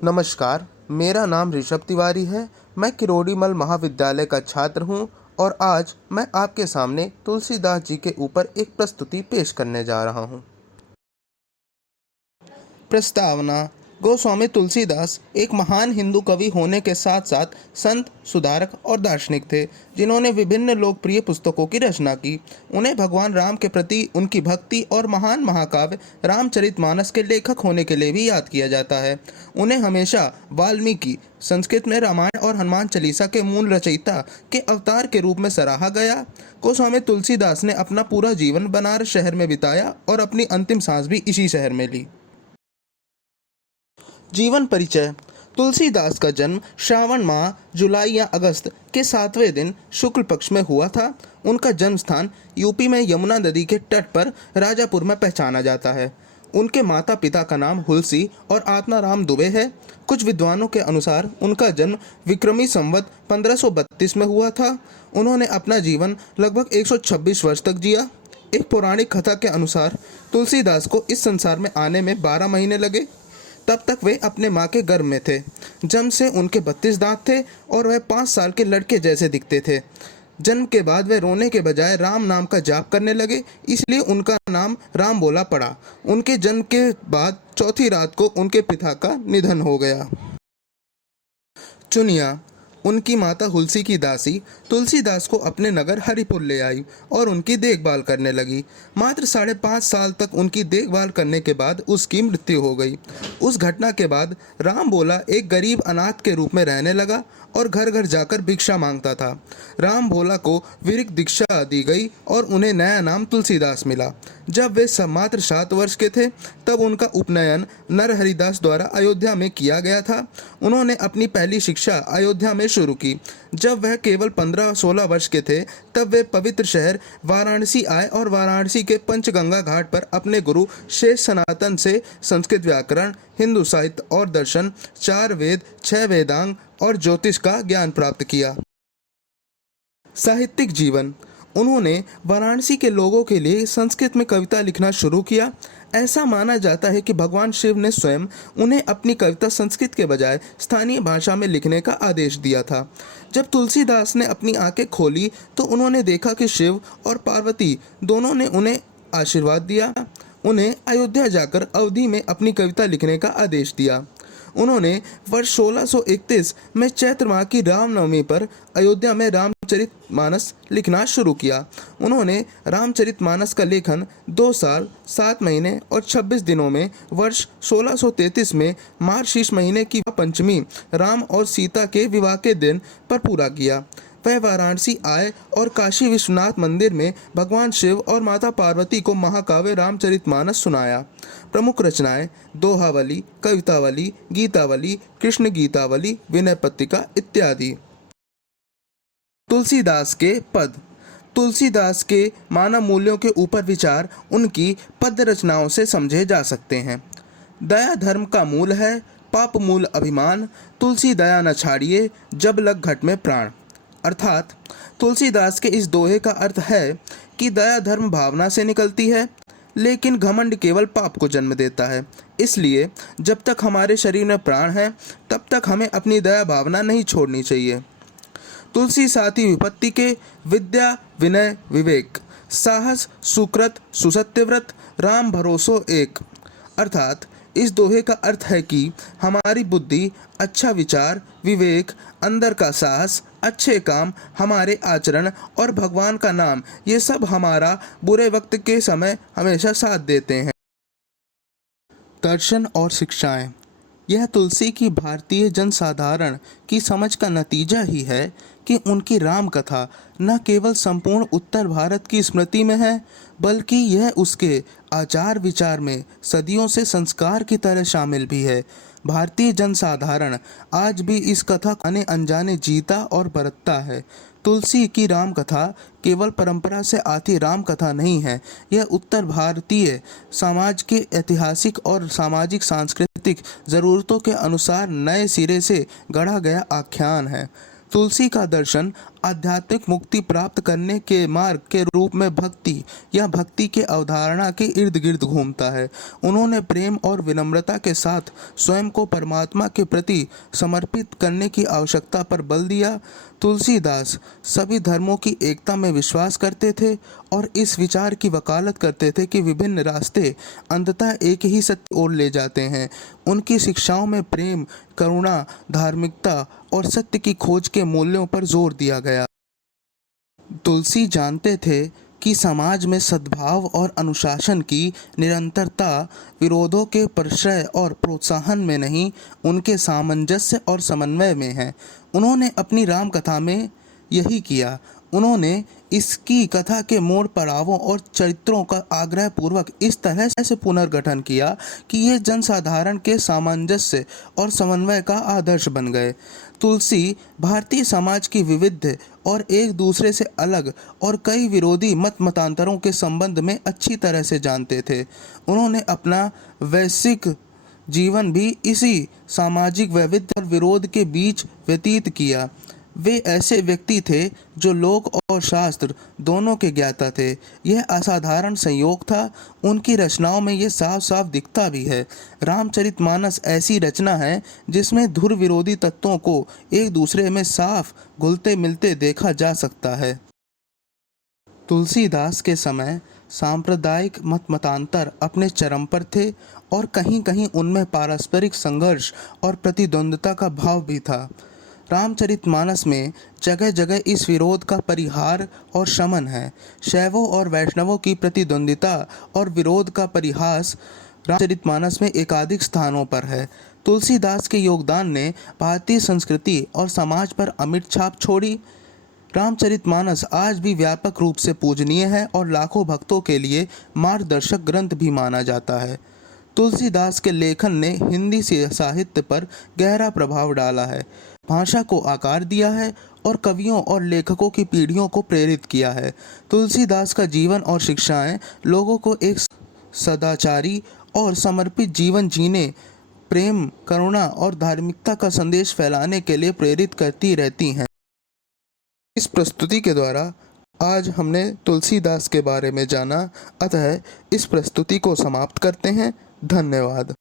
नमस्कार, मेरा नाम ऋषभ तिवारी है। मैं किरोड़ीमल महाविद्यालय का छात्र हूँ और आज मैं आपके सामने तुलसीदास जी के ऊपर एक प्रस्तुति पेश करने जा रहा हूँ। प्रस्तावना। गोस्वामी तुलसीदास एक महान हिंदू कवि होने के साथ साथ संत, सुधारक और दार्शनिक थे, जिन्होंने विभिन्न लोकप्रिय पुस्तकों की रचना की। उन्हें भगवान राम के प्रति उनकी भक्ति और महान महाकाव्य रामचरितमानस के लेखक होने के लिए भी याद किया जाता है। उन्हें हमेशा वाल्मीकि, संस्कृत में रामायण और हनुमान चालीसा के मूल रचयिता के अवतार के रूप में सराहा गया। गोस्वामी तुलसीदास ने अपना पूरा जीवन बनारस शहर में बिताया और अपनी अंतिम सांस भी इसी शहर में ली। जीवन परिचय। तुलसीदास का जन्म श्रावण माह जुलाई या अगस्त के 7वें दिन शुक्ल पक्ष में हुआ था। उनका जन्म स्थान यूपी में यमुना नदी के तट पर राजापुर में पहचाना जाता है। उनके माता पिता का नाम हुलसी और आत्माराम दुबे है। कुछ विद्वानों के अनुसार उनका जन्म विक्रमी संवत 1532 में हुआ था। उन्होंने अपना जीवन लगभग 126 वर्ष तक जिया। एक पौराणिक कथा के अनुसार तुलसीदास को इस संसार में आने में 12 महीने लगे। तब तक वे अपने माँ के गर्भ में थे। जन्म से उनके 32 दांत थे और वह 5 साल के लड़के जैसे दिखते थे। जन्म के बाद वे रोने के बजाय राम नाम का जाप करने लगे, इसलिए उनका नाम राम बोला पड़ा। उनके जन्म के बाद चौथी रात को उनके पिता का निधन हो गया। चुनिया। उनकी माता हुलसी की दासी तुलसीदास को अपने नगर हरिपुर ले आई और उनकी देखभाल करने लगी। मात्र 5.5 साल तक उनकी देखभाल करने के बाद उसकी मृत्यु हो गई। उस घटना के बाद राम भोला एक गरीब अनाथ के रूप में रहने लगा और घर घर जाकर भिक्षा मांगता था। राम भोला को विरक्त दीक्षा दी गई और उन्हें नया नाम तुलसीदास मिला। जब वे मात्र 7 वर्ष के थे तब उनका उपनयन नरहरिदास द्वारा अयोध्या में किया गया था। उन्होंने अपनी पहली शिक्षा अयोध्या में शुरू की। जब वह केवल 15-16 वर्ष के थे तब वे पवित्र शहर वाराणसी आए और वाराणसी के पंचगंगा घाट पर अपने गुरु शेष सनातन से संस्कृत व्याकरण, हिंदू साहित्य और दर्शन, 4 वेद, 6 वेदांग और ज्योतिष का ज्ञान प्राप्त किया। साहित्यिक जीवन। उन्होंने वाराणसी के लोगों के लिए संस्कृत में कविता लिखना शुरू किया। ऐसा माना जाता है कि भगवान शिव ने स्वयं उन्हें अपनी कविता संस्कृत के बजाय स्थानीय भाषा में लिखने का आदेश दिया था। जब तुलसीदास ने अपनी आंखें खोली तो उन्होंने देखा कि शिव और पार्वती दोनों ने उन्हें आशीर्वाद दिया। उन्हें अयोध्या जाकर अवधी में अपनी कविता लिखने का आदेश दिया। उन्होंने वर्ष 1631 में चैत्र माह की रामनवमी पर अयोध्या में रामचरितमानस लिखना शुरू किया। उन्होंने रामचरितमानस का लेखन 2 साल, 7 महीने और 26 दिनों में वर्ष 1633 में मार्गशीर्ष महीने की पंचमी राम और सीता के विवाह के दिन पर पूरा किया। वह वाराणसी आए और काशी विश्वनाथ मंदिर में भगवान शिव और माता पार्वती को महाकाव्य रामचरितमानस सुनाया। प्रमुख रचनाएं दोहावली, कवितावली, गीतावली, कृष्ण गीतावली, विनय पत्रिका इत्यादि। तुलसीदास के पद। तुलसीदास के मानव मूल्यों के ऊपर विचार उनकी पद्य रचनाओं से समझे जा सकते हैं। दया धर्म का मूल है, पाप मूल अभिमान, तुलसी दया न छाड़िए, जब लग घट में प्राण। अर्थात तुलसीदास के इस दोहे का अर्थ है कि दया धर्म भावना से निकलती है, लेकिन घमंड केवल पाप को जन्म देता है। इसलिए जब तक हमारे शरीर में प्राण है तब तक हमें अपनी दया भावना नहीं छोड़नी चाहिए। तुलसी साथी विपत्ति के, विद्या विनय विवेक, साहस सुकृत सुसत्यव्रत, राम भरोसो एक। अर्थात इस दोहे का अर्थ है कि हमारी बुद्धि, अच्छा विचार, विवेक, अंदर का साहस, अच्छे काम, हमारे आचरण और भगवान का नाम, ये सब हमारा बुरे वक्त के समय हमेशा साथ देते हैं। दर्शन और शिक्षाएं। यह तुलसी की भारतीय जनसाधारण की समझ का नतीजा ही है कि उनकी राम कथा न केवल संपूर्ण उत्तर भारत की स्मृति में है, बल्कि यह उसके आचार विचार में सदियों से संस्कार की तरह शामिल भी है। भारतीय जनसाधारण आज भी इस कथा अने अनजाने जीता और बरतता है। तुलसी की राम कथा केवल परंपरा से आती राम कथा नहीं है, यह उत्तर भारतीय समाज के ऐतिहासिक और सामाजिक सांस्कृतिक ज़रूरतों के अनुसार नए सिरे से गढ़ा गया आख्यान है। तुलसी का दर्शन आध्यात्मिक मुक्ति प्राप्त करने के मार्ग के रूप में भक्ति या भक्ति के अवधारणा के इर्द गिर्द घूमता है। उन्होंने प्रेम और विनम्रता के साथ स्वयं को परमात्मा के प्रति समर्पित करने की आवश्यकता पर बल दिया। तुलसीदास सभी धर्मों की एकता में विश्वास करते थे और इस विचार की वकालत करते थे कि विभिन्न रास्ते अंततः एक ही सत्य ओर ले जाते हैं। उनकी शिक्षाओं में प्रेम, करुणा, धार्मिकता और सत्य की खोज के मूल्यों पर जोर दिया गया। तुलसी जानते थे कि समाज में सद्भाव और अनुशासन की निरंतरता विरोधों के प्रश्रय और प्रोत्साहन में नहीं, उनके सामंजस्य और समन्वय में है। उन्होंने अपनी राम कथा में यही किया। उन्होंने इसकी कथा के मोड़ पड़ावों और चरित्रों का आग्रह पूर्वक इस तरह से पुनर्गठन किया कि ये जनसाधारण के सामंजस्य और समन्वय का आदर्श बन गए। तुलसी भारतीय समाज की विविध और एक दूसरे से अलग और कई विरोधी मत मतांतरों के संबंध में अच्छी तरह से जानते थे। उन्होंने अपना वैश्विक जीवन भी इसी सामाजिक वैविध्य और विरोध के बीच व्यतीत किया। वे ऐसे व्यक्ति थे जो लोक और शास्त्र दोनों के ज्ञाता थे। यह असाधारण संयोग था। उनकी रचनाओं में यह साफ साफ दिखता भी है। रामचरितमानस ऐसी रचना है जिसमें धुर विरोधी तत्वों को एक दूसरे में साफ घुलते मिलते देखा जा सकता है। तुलसीदास के समय सांप्रदायिक मतमतांतर अपने चरम पर थे और कहीं कहीं उनमें पारस्परिक संघर्ष और प्रतिद्वंद्विता का भाव भी था। रामचरितमानस में जगह जगह इस विरोध का परिहार और शमन है। शैवों और वैष्णवों की प्रतिद्वंद्विता और विरोध का परिहास रामचरितमानस में एकाधिक स्थानों पर है। तुलसीदास के योगदान ने भारतीय संस्कृति और समाज पर अमिट छाप छोड़ी। रामचरितमानस आज भी व्यापक रूप से पूजनीय है और लाखों भक्तों के लिए मार्गदर्शक ग्रंथ भी माना जाता है। तुलसीदास के लेखन ने हिंदी साहित्य पर गहरा प्रभाव डाला है, भाषा को आकार दिया है और कवियों और लेखकों की पीढ़ियों को प्रेरित किया है। तुलसीदास का जीवन और शिक्षाएं लोगों को एक सदाचारी और समर्पित जीवन जीने, प्रेम, करुणा और धार्मिकता का संदेश फैलाने के लिए प्रेरित करती रहती हैं। इस प्रस्तुति के द्वारा आज हमने तुलसीदास के बारे में जाना, अतः इस प्रस्तुति को समाप्त करते हैं। धन्यवाद।